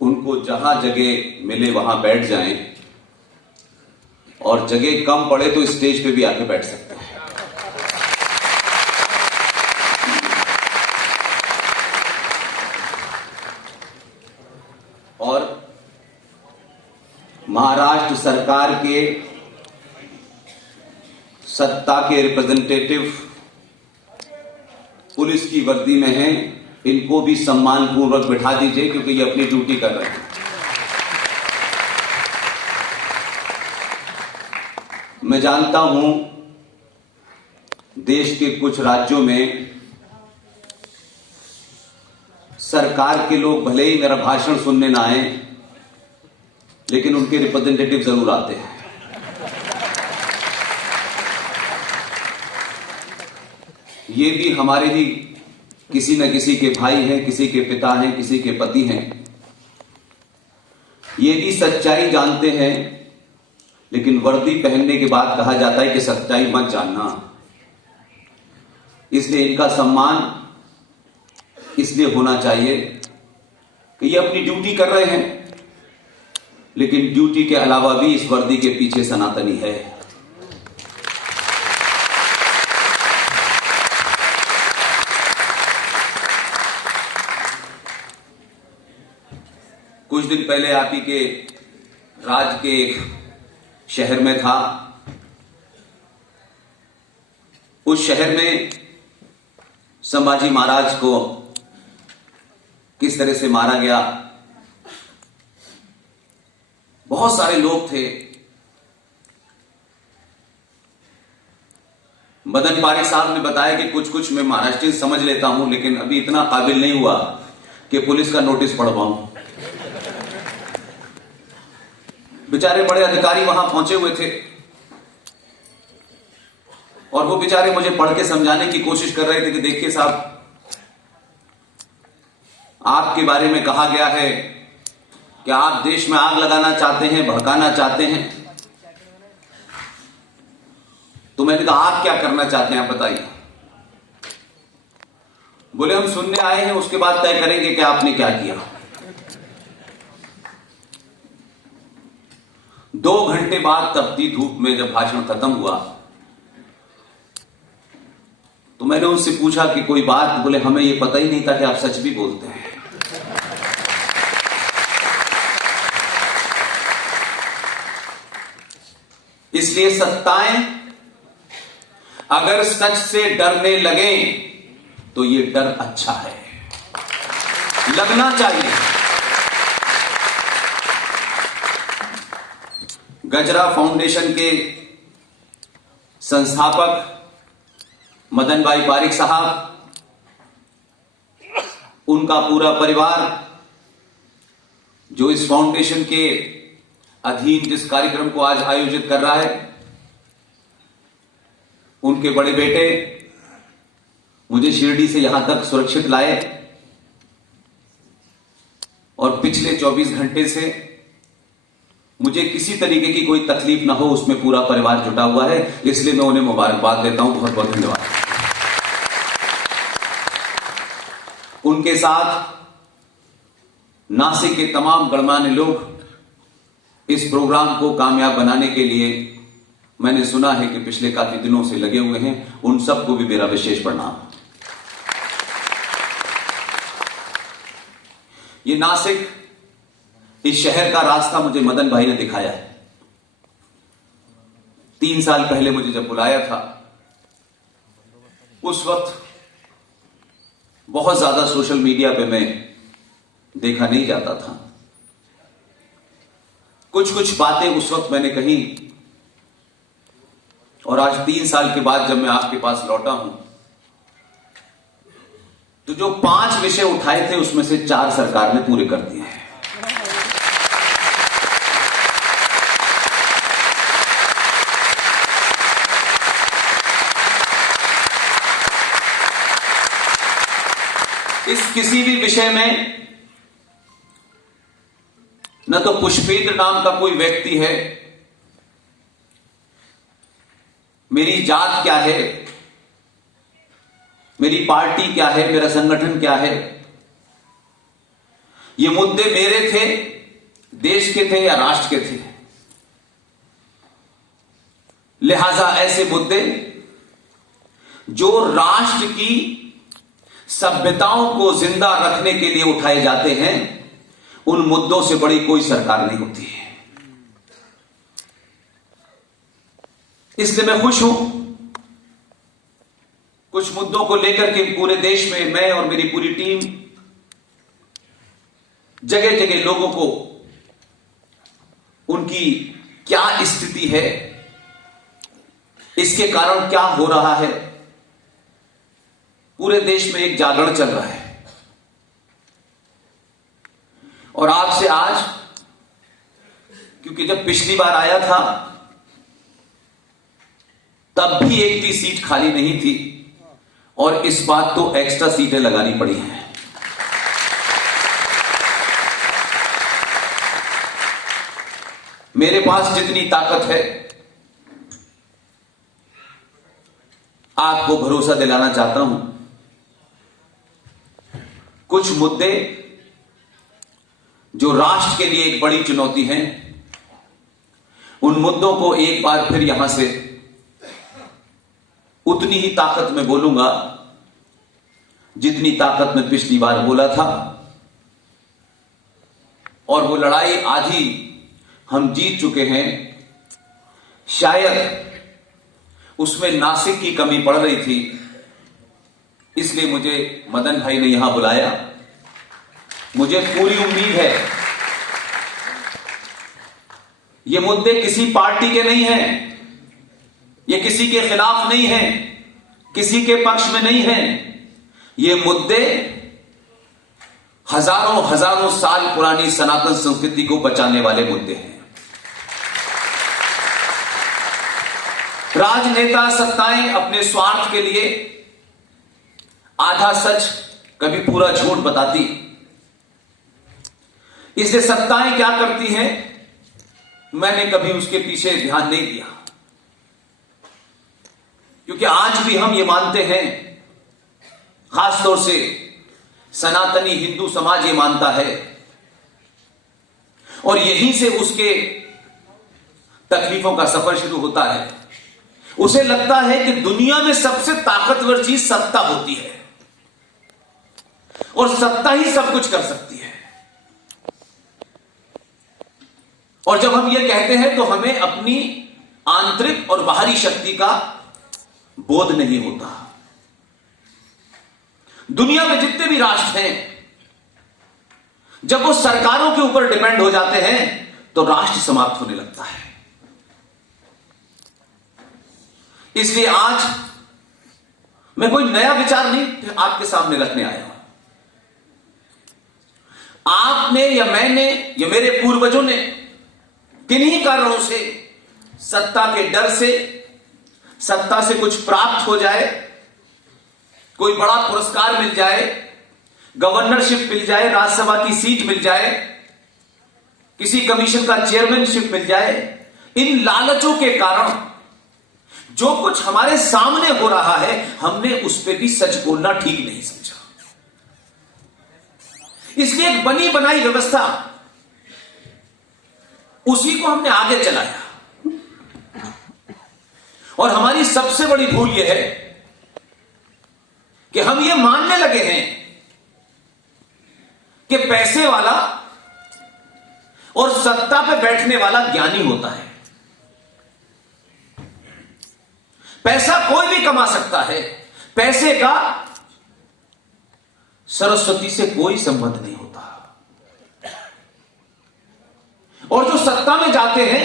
उनको जहां जगह मिले वहां बैठ जाएं और जगह कम पड़े तो स्टेज पे भी आके बैठ सकते हैं। और महाराष्ट्र सरकार के सत्ता के रिप्रेजेंटेटिव पुलिस की वर्दी में हैं, इनको भी सम्मान पूर्वक बिठा दीजिए क्योंकि ये अपनी ड्यूटी कर रहे हैं। मैं जानता हूं देश के कुछ राज्यों में सरकार के लोग भले ही मेरा भाषण सुनने ना आए, लेकिन उनके रिप्रेजेंटेटिव जरूर आते हैं। ये भी हमारे ही किसी न किसी के भाई हैं, किसी के पिता हैं, किसी के पति हैं। ये भी सच्चाई जानते हैं, लेकिन वर्दी पहनने के बाद कहा जाता है कि सच्चाई मत जानना। इसलिए इनका सम्मान इसलिए होना चाहिए कि ये अपनी ड्यूटी कर रहे हैं, लेकिन ड्यूटी के अलावा भी इस वर्दी के पीछे सनातनी है। कुछ दिन पहले आप ही के राज्य के एक शहर में था। उस शहर में संभाजी महाराज को किस तरह से मारा गया, बहुत सारे लोग थे। मदन पारिक साहब ने बताया कि कुछ कुछ मैं महाराष्ट्रीय समझ लेता हूं, लेकिन अभी इतना काबिल नहीं हुआ कि पुलिस का नोटिस पढ़ पाऊं। बेचारे बड़े अधिकारी वहां पहुंचे हुए थे और वो बेचारे मुझे पढ़ के समझाने की कोशिश कर रहे थे कि देखिए साहब, आपके बारे में कहा गया है कि आप देश में आग लगाना चाहते हैं, भड़काना चाहते हैं। तो मैंने कहा आप क्या करना चाहते हैं, आप बताइए। बोले हम सुनने आए हैं, उसके बाद तय करेंगे कि आपने क्या किया। 2 घंटे बाद तपती धूप में जब भाषण खत्म हुआ तो मैंने उनसे पूछा कि कोई बात। बोले हमें यह पता ही नहीं था कि आप सच भी बोलते हैं। इसलिए सत्ताएं अगर सच से डरने लगे तो ये डर अच्छा है, लगना चाहिए। गजरा फाउंडेशन के संस्थापक मदन भाई पारिक साहब, उनका पूरा परिवार जो इस फाउंडेशन के अधीन जिस कार्यक्रम को आज आयोजित कर रहा है, उनके बड़े बेटे मुझे शिरडी से यहां तक सुरक्षित लाए और पिछले 24 घंटे से मुझे किसी तरीके की कोई तकलीफ ना हो, उसमें पूरा परिवार जुटा हुआ है। इसलिए मैं उन्हें मुबारकबाद देता हूं। बहुत बहुत धन्यवाद। उनके साथ नासिक के तमाम गणमान्य लोग इस प्रोग्राम को कामयाब बनाने के लिए मैंने सुना है कि पिछले काफी दिनों से लगे हुए हैं। उन सबको भी मेरा विशेष प्रणाम। ये नासिक, इस शहर का रास्ता मुझे मदन भाई ने दिखाया है। 3 साल पहले मुझे जब बुलाया था, उस वक्त बहुत ज्यादा सोशल मीडिया पे मैं देखा नहीं जाता था। कुछ कुछ बातें उस वक्त मैंने कही और आज 3 साल के बाद जब मैं आपके पास लौटा हूं तो जो 5 विषय उठाए थे उसमें से 4 सरकार ने पूरे कर दिए हैं। इस किसी भी विषय में न तो पुष्पेंद्र नाम का कोई व्यक्ति है, मेरी जात क्या है, मेरी पार्टी क्या है, मेरा संगठन क्या है, ये मुद्दे मेरे थे, देश के थे या राष्ट्र के थे। लिहाजा ऐसे मुद्दे जो राष्ट्र की सभ्यताओं को जिंदा रखने के लिए उठाए जाते हैं, उन मुद्दों से बड़ी कोई सरकार नहीं होती है। इसलिए मैं खुश हूं, कुछ मुद्दों को लेकर के पूरे देश में मैं और मेरी पूरी टीम जगह जगह लोगों को उनकी क्या स्थिति है, इसके कारण क्या हो रहा है, पूरे देश में एक जागरण चल रहा है। और आपसे आज, क्योंकि जब पिछली बार आया था तब भी एक भी सीट खाली नहीं थी, और इस बात तो एक्स्ट्रा सीटें लगानी पड़ी हैं। मेरे पास जितनी ताकत है, आपको भरोसा दिलाना चाहता हूं, कुछ मुद्दे जो राष्ट्र के लिए एक बड़ी चुनौती हैं, उन मुद्दों को एक बार फिर यहां से उतनी ही ताकत में बोलूंगा जितनी ताकत में पिछली बार बोला था। और वो लड़ाई आधी हम जीत चुके हैं। शायद उसमें नासिक की कमी पड़ रही थी, इसलिए मुझे मदन भाई ने यहां बुलाया। मुझे पूरी उम्मीद है ये मुद्दे किसी पार्टी के नहीं हैं, ये किसी के खिलाफ नहीं हैं, किसी के पक्ष में नहीं हैं। ये मुद्दे हजारों हजारों साल पुरानी सनातन संस्कृति को बचाने वाले मुद्दे हैं। राजनेता सत्ताएं अपने स्वार्थ के लिए आधा सच कभी पूरा झूठ बताती, इसलिए सत्ताएं क्या करती हैं, मैंने कभी उसके पीछे ध्यान नहीं दिया। क्योंकि आज भी हम ये मानते हैं, खासतौर से सनातनी हिंदू समाज ये मानता है, और यहीं से उसके तकलीफों का सफर शुरू होता है। उसे लगता है कि दुनिया में सबसे ताकतवर चीज सत्ता होती है, और सत्ता ही सब कुछ कर सकती है। और जब हम ये कहते हैं तो हमें अपनी आंतरिक और बाहरी शक्ति का बोध नहीं होता। दुनिया में जितने भी राष्ट्र हैं, जब वो सरकारों के ऊपर डिपेंड हो जाते हैं तो राष्ट्र समाप्त होने लगता है। इसलिए आज मैं कोई नया विचार नहीं आपके सामने रखने आया हूं। आपने या मैंने या मेरे पूर्वजों ने किन्हीं कारणों से, सत्ता के डर से, सत्ता से कुछ प्राप्त हो जाए, कोई बड़ा पुरस्कार मिल जाए, गवर्नरशिप मिल जाए, राज्यसभा की सीट मिल जाए, किसी कमीशन का चेयरमैनशिप मिल जाए, इन लालचों के कारण जो कुछ हमारे सामने हो रहा है, हमने उस पर भी सच बोलना ठीक नहीं समझा। इसलिए एक बनी बनाई व्यवस्था, उसी को हमने आगे चलाया। और हमारी सबसे बड़ी भूल यह है कि हम ये मानने लगे हैं कि पैसे वाला और सत्ता पे बैठने वाला ज्ञानी होता है। पैसा कोई भी कमा सकता है, पैसे का सरस्वती से कोई संबंध नहीं होता। और जो सत्ता में जाते हैं,